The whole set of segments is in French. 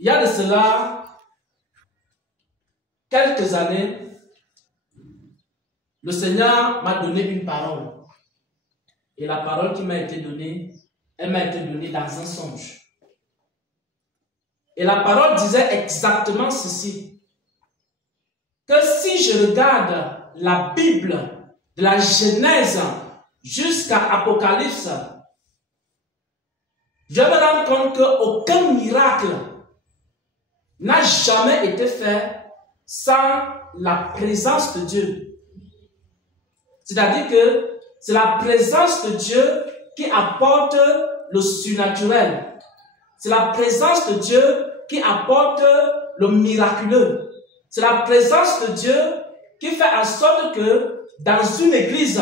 il y a de cela quelques années, le Seigneur m'a donné une parole. Et la parole qui m'a été donnée, elle m'a été donnée dans un songe. Et la parole disait exactement ceci. Que si je regarde la Bible, de la Genèse jusqu'à Apocalypse, je me rends compte qu'aucun miracle n'a jamais été fait sans la présence de Dieu. C'est-à-dire que c'est la présence de Dieu qui apporte le surnaturel. C'est la présence de Dieu qui apporte le miraculeux. C'est la présence de Dieu qui fait en sorte que dans une église,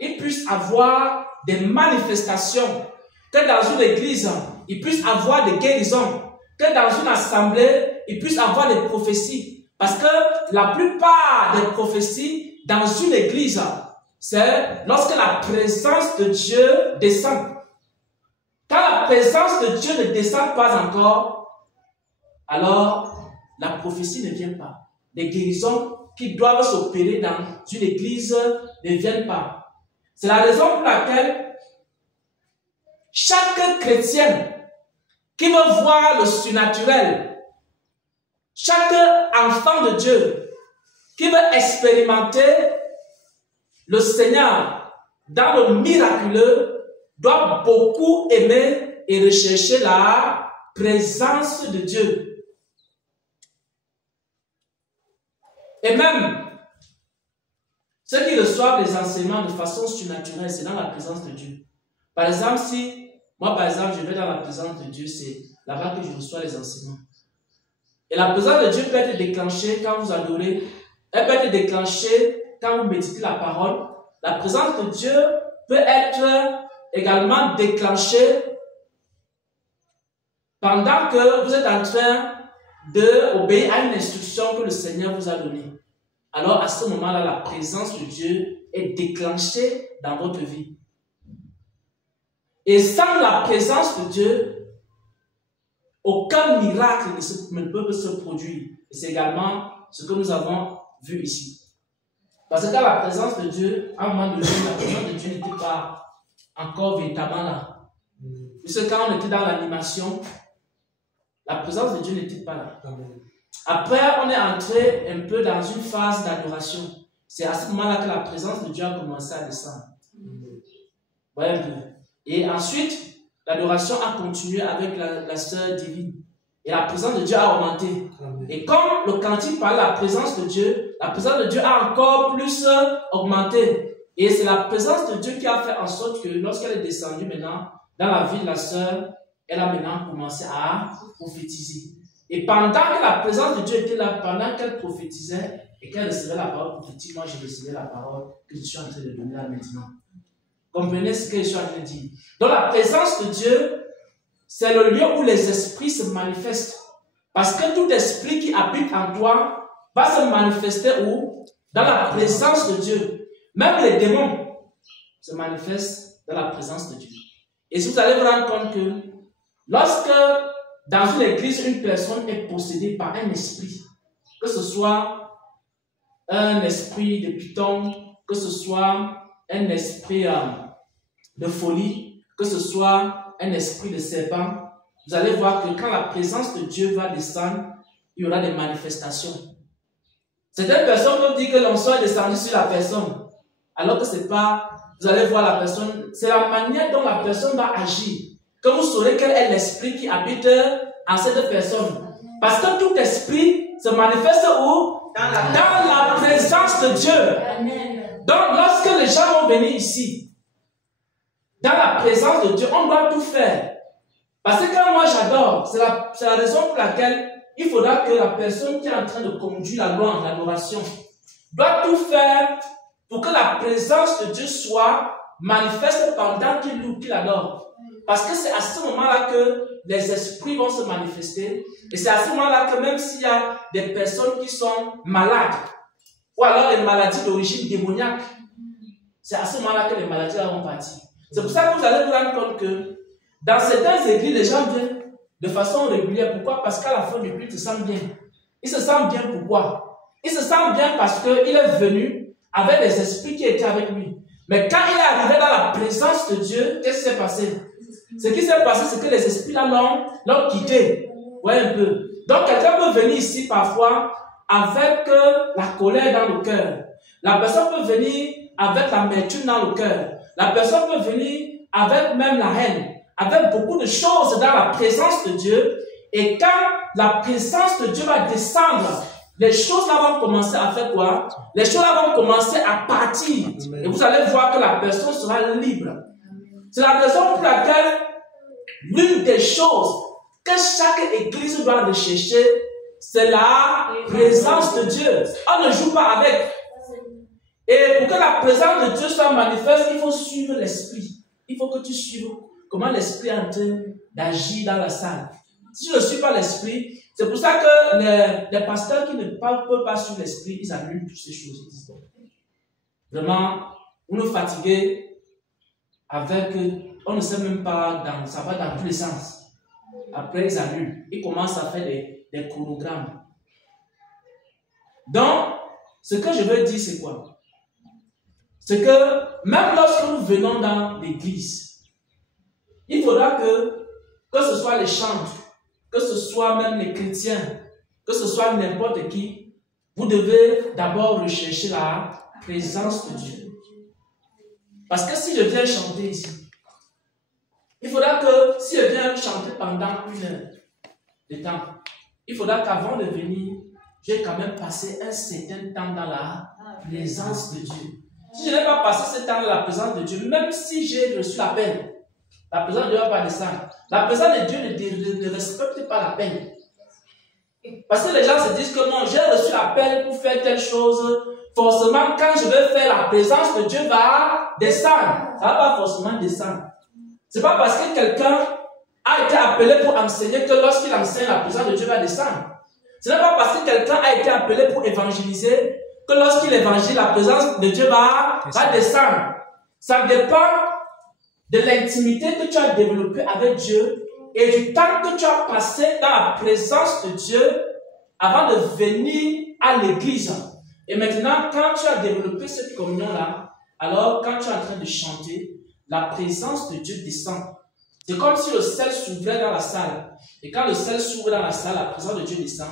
il puisse avoir des manifestations. Que dans une église, il puisse avoir des guérisons. Que dans une assemblée, il puisse avoir des prophéties. Parce que la plupart des prophéties dans une église, c'est lorsque la présence de Dieu descend. Quand la présence de Dieu ne descend pas encore, alors la prophétie ne vient pas. Les guérisons qui doivent s'opérer dans une église ne viennent pas. C'est la raison pour laquelle chaque chrétien qui veut voir le surnaturel, chaque enfant de Dieu qui veut expérimenter le Seigneur dans le miraculeux, doit beaucoup aimer et rechercher la présence de Dieu. Et même, ceux qui reçoivent les enseignements de façon surnaturelle, c'est dans la présence de Dieu. Par exemple, si moi, par exemple, je vais dans la présence de Dieu, c'est là-bas que je reçois les enseignements. Et la présence de Dieu peut être déclenchée quand vous adorez. Elle peut être déclenchée quand vous méditez la parole. La présence de Dieu peut être également déclenchée pendant que vous êtes en train d'obéir à une instruction que le Seigneur vous a donnée. Alors, à ce moment-là, la présence de Dieu est déclenchée dans votre vie. Et sans la présence de Dieu, aucun miracle ne peut se produire. Et c'est également ce que nous avons vu ici. Parce que dans la présence de Dieu, à un moment donné, la présence de Dieu n'était pas encore véritablement là. Puisque quand on était dans l'animation, la présence de Dieu n'était pas là. Après, on est entré un peu dans une phase d'adoration. C'est à ce moment-là que la présence de Dieu a commencé à descendre. Voyez un peu. Et ensuite, l'adoration a continué avec la sœur divine. Et la présence de Dieu a augmenté. Et comme le cantique parlait de la présence de Dieu a encore plus augmenté. Et c'est la présence de Dieu qui a fait en sorte que lorsqu'elle est descendue maintenant dans la vie de la sœur, elle a maintenant commencé à prophétiser. Et pendant que la présence de Dieu était là, pendant qu'elle prophétisait et qu'elle recevait la parole prophétique, moi je recevais la parole que je suis en train de donner là maintenant. Comprenez ce que je suis en train de dire? Donc la présence de Dieu, c'est le lieu où les esprits se manifestent. Parce que tout esprit qui habite en toi va se manifester où? Dans la présence de Dieu. Même les démons se manifestent dans la présence de Dieu. Et si vous allez vous rendre compte que lorsque dans une église, une personne est possédée par un esprit, que ce soit un esprit de python, que ce soit un esprit de folie, que ce soit un esprit de serpent, vous allez voir que quand la présence de Dieu va descendre, il y aura des manifestations. Certaines personnes peuvent dire que l'onction est descendu sur la personne, alors que c'est pas, vous allez voir la personne, c'est la manière dont la personne va agir, que vous saurez quel est l'esprit qui habite en cette personne. Parce que tout esprit se manifeste où? Dans la présence de Dieu. Amen. Donc, lorsque les gens vont venir ici, dans la présence de Dieu, on doit tout faire. Parce que quand moi j'adore, c'est la raison pour laquelle il faudra que la personne qui est en train de conduire la loi en adoration doit tout faire pour que la présence de Dieu soit manifeste pendant qu'il loue, qu'il adore. Parce que c'est à ce moment-là que les esprits vont se manifester. Et c'est à ce moment-là que même s'il y a des personnes qui sont malades, ou alors les maladies d'origine démoniaque, c'est à ce moment-là que les maladies vont partir. C'est pour ça que vous allez vous rendre compte que dans certaines églises, les gens viennent, de façon régulière. Pourquoi? Parce qu'à la fin du culte, il se sent bien. Il se sent bien pourquoi? Il se sent bien parce qu'il est venu avec des esprits qui étaient avec lui. Mais quand il est arrivé dans la présence de Dieu, qu'est-ce qui s'est passé? Ce qui s'est passé, c'est que les esprits là l'ont quitté. Vous voyez un peu. Donc quelqu'un peut venir ici parfois avec la colère dans le cœur. La personne peut venir avec l'amertume dans le cœur. La personne peut venir avec même la haine, avec beaucoup de choses dans la présence de Dieu. Et quand la présence de Dieu va descendre, les choses là vont commencer à faire quoi? Les choses là vont commencer à partir. Amen. Et vous allez voir que la personne sera libre. C'est la raison pour laquelle l'une des choses que chaque église doit rechercher, c'est la présence de Dieu. On ne joue pas avec. Et pour que la présence de Dieu soit manifeste, il faut suivre l'esprit. Il faut que tu suives comment l'esprit est en train d'agir dans la salle. Si je ne suis pas l'esprit, c'est pour ça que les pasteurs qui ne peuvent pas suivre l'esprit, ils annulent toutes ces choses. Ils disent, vraiment, vous nous fatiguez avec, on ne sait même pas, ça va dans tous les sens. Après, ils annulent. Ils commencent à faire des chronogrammes. Donc, ce que je veux dire, c'est quoi? C'est que même lorsque nous venons dans l'église, il faudra que ce soit les chantres, que ce soit même les chrétiens, que ce soit n'importe qui, vous devez d'abord rechercher la présence de Dieu. Parce que si je viens chanter ici, il faudra que si je viens chanter pendant 1 heure de temps, il faudra qu'avant de venir, j'ai quand même passé un certain temps dans la présence de Dieu. Si je n'ai pas passé ce temps dans la présence de Dieu, même si j'ai reçu la peine, la présence de Dieu ne va pas descendre. La présence de Dieu ne respecte pas la peine. Parce que les gens se disent que non, j'ai reçu la peine pour faire telle chose. Forcément, quand je vais faire, la présence de Dieu va descendre. Ça ne va pas forcément descendre. Ce n'est pas parce que quelqu'un a été appelé pour enseigner que lorsqu'il enseigne, la présence de Dieu va descendre. Ce n'est pas parce que quelqu'un a été appelé pour évangéliser que lorsqu'il évangélise, la présence de Dieu va descendre. Ça dépend de l'intimité que tu as développée avec Dieu et du temps que tu as passé dans la présence de Dieu avant de venir à l'église. Et maintenant, quand tu as développé cette communion-là, alors quand tu es en train de chanter, la présence de Dieu descend. C'est comme si le ciel s'ouvrait dans la salle. Et quand le ciel s'ouvre dans la salle, la présence de Dieu descend.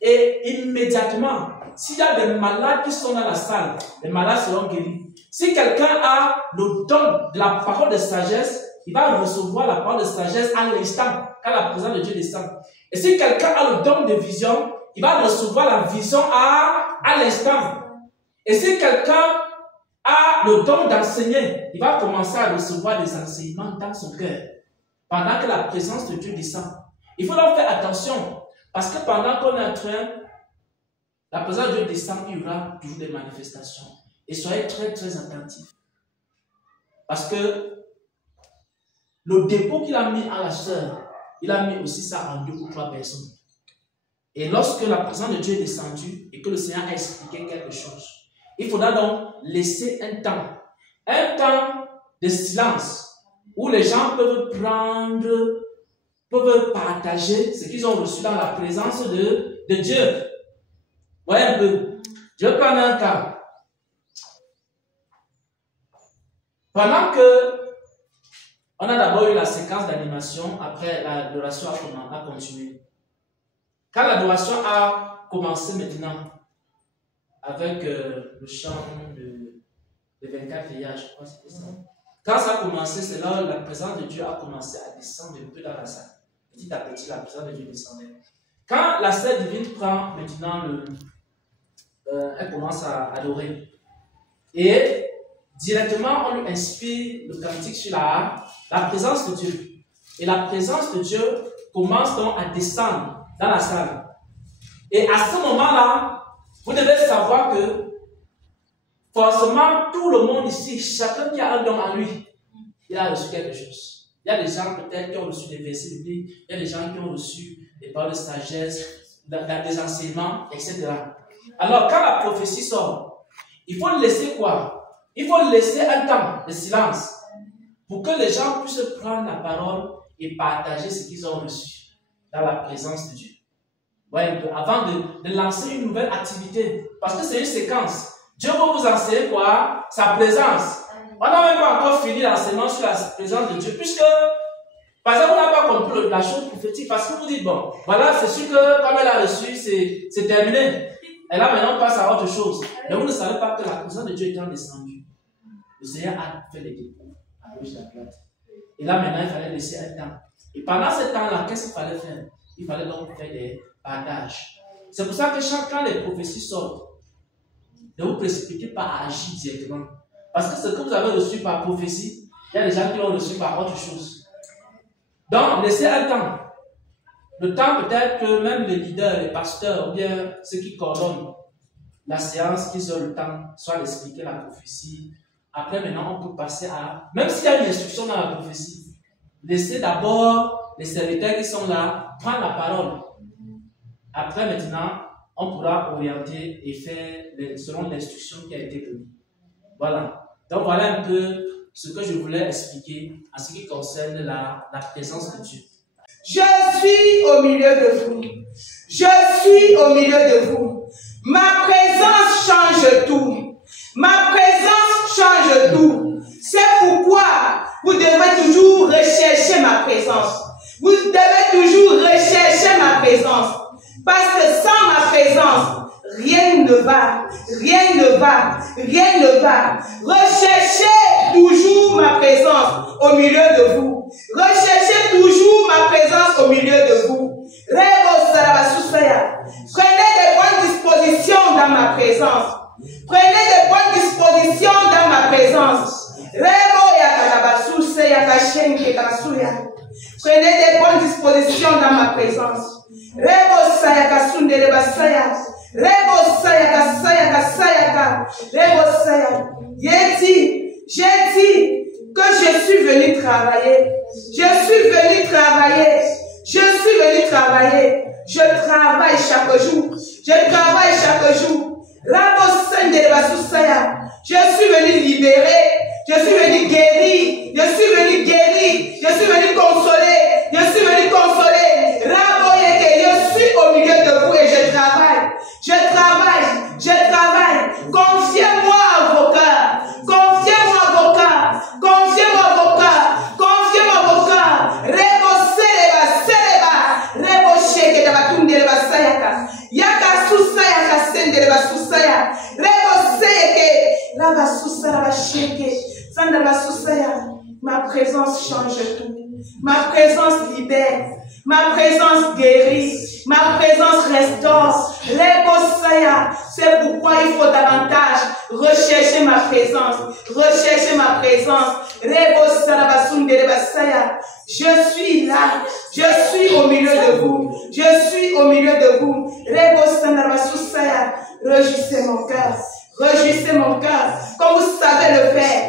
Et immédiatement, s'il y a des malades qui sont dans la salle, les malades seront guéris. Si quelqu'un a le don de la parole de sagesse, il va recevoir la parole de sagesse à l'instant, quand la présence de Dieu descend. Et si quelqu'un a le don de vision, il va recevoir la vision à l'instant. Et si quelqu'un a le don d'enseigner, il va commencer à recevoir des enseignements dans son cœur, pendant que la présence de Dieu descend. Il faut donc faire attention, parce que pendant qu'on est en train, la présence de Dieu descend, il y aura toujours des manifestations. Et soyez très très attentifs. Parce que le dépôt qu'il a mis à la sœur, il a mis aussi ça en 2 ou 3 personnes. Et lorsque la présence de Dieu est descendue et que le Seigneur a expliqué quelque chose, il faudra donc laisser un temps de silence où les gens peuvent partager ce qu'ils ont reçu dans la présence de Dieu. Voyez un peu. Je vais prendre un cas. Pendant que on a d'abord eu la séquence d'animation, après l'adoration a continué. Quand l'adoration a commencé maintenant, avec le chant de 24 vieillards, je crois que c'était ça. Quand ça a commencé, c'est là où la présence de Dieu a commencé à descendre un peu dans la salle. Petit à petit, la présence de Dieu descendait. Quand la sœur divine prend maintenant elle commence à adorer. Et directement, on lui inspire le cantique sur la présence de Dieu. Et la présence de Dieu commence donc à descendre dans la salle. Et à ce moment-là, vous devez savoir que forcément, tout le monde ici, chacun qui a un don en lui, il a reçu quelque chose. Il y a des gens peut-être qui ont reçu des versets bibliques, il y a des gens qui ont reçu des paroles de sagesse, des enseignements, etc. Alors, quand la prophétie sort, il faut laisser quoi? Il faut laisser un temps de silence pour que les gens puissent prendre la parole et partager ce qu'ils ont reçu. dans la présence de Dieu. Voyez un peu, avant de lancer une nouvelle activité. Parce que c'est une séquence. Dieu va vous enseigner quoi? Sa présence. On n'a même pas encore fini l'enseignement sur la présence de Dieu. Puisque, par exemple, on n'a pas compris la chose prophétique. Parce que vous dites, bon, voilà, c'est sûr que comme elle a reçu, c'est terminé. Et là, maintenant, on passe à autre chose. Mais vous ne savez pas que la présence de Dieu étant descendue, le Seigneur a fait les découvertes à gauche et à droite. Et là, maintenant, il fallait laisser un temps. Et pendant ce temps-là, qu'est-ce qu'il fallait faire? Il fallait donc faire des partages. C'est pour ça que quand les prophéties sortent, ne vous précipitez pas à agir directement. Parce que ce que vous avez reçu par prophétie, il y a des gens qui l'ont reçu par autre chose. Donc, laissez un temps. Le temps peut-être que même les leaders, les pasteurs, ou bien ceux qui coordonnent la séance, qu'ils ont le temps, soit d'expliquer la prophétie. Après, maintenant, on peut passer à... Même s'il y a une instruction dans la prophétie, laissez d'abord les serviteurs qui sont là prendre la parole. Après, maintenant, on pourra orienter et faire selon l'instruction qui a été donnée. Voilà. Donc, voilà un peu ce que je voulais expliquer en ce qui concerne la présence de Dieu. Je suis au milieu de vous. Je suis au milieu de vous. Ma présence change tout. Ma présence change tout. C'est pourquoi vous devez toujours rechercher ma présence. Vous devez toujours rechercher ma présence. Parce que sans ma présence, rien ne va. Rien ne va. Rien ne va. Recherchez toujours ma présence au milieu de vous. Recherchez toujours ma présence au milieu de vous. Prenez des bonnes dispositions dans ma présence. Prenez des bonnes dispositions dans ma présence. Prenez des bonnes dispositions dans ma présence. J'ai dit que je suis venu travailler. Je suis venu travailler. Je suis venu travailler. Je travaille chaque jour. Je travaille chaque jour. Je suis venu libérer. Je suis venu guérir. Je suis venu guérir. Je suis venu consoler. Je suis venu consoler. Je suis au milieu de vous et je travaille. Je travaille. Je travaille. Confiez-moi à vos cœurs. Confiez-moi à vos cœurs. Confiez-moi à vos cœurs. Confiez-moi à vos cœurs. Ma présence change tout. Ma présence libère. Ma présence guérit. Ma présence restaure. C'est pourquoi il faut davantage rechercher ma présence. Rechercher ma présence. Je suis là. Je suis au milieu de vous. Je suis au milieu de vous. Réjouissez mon cœur. Réjouissez mon cœur. Comme vous savez le faire.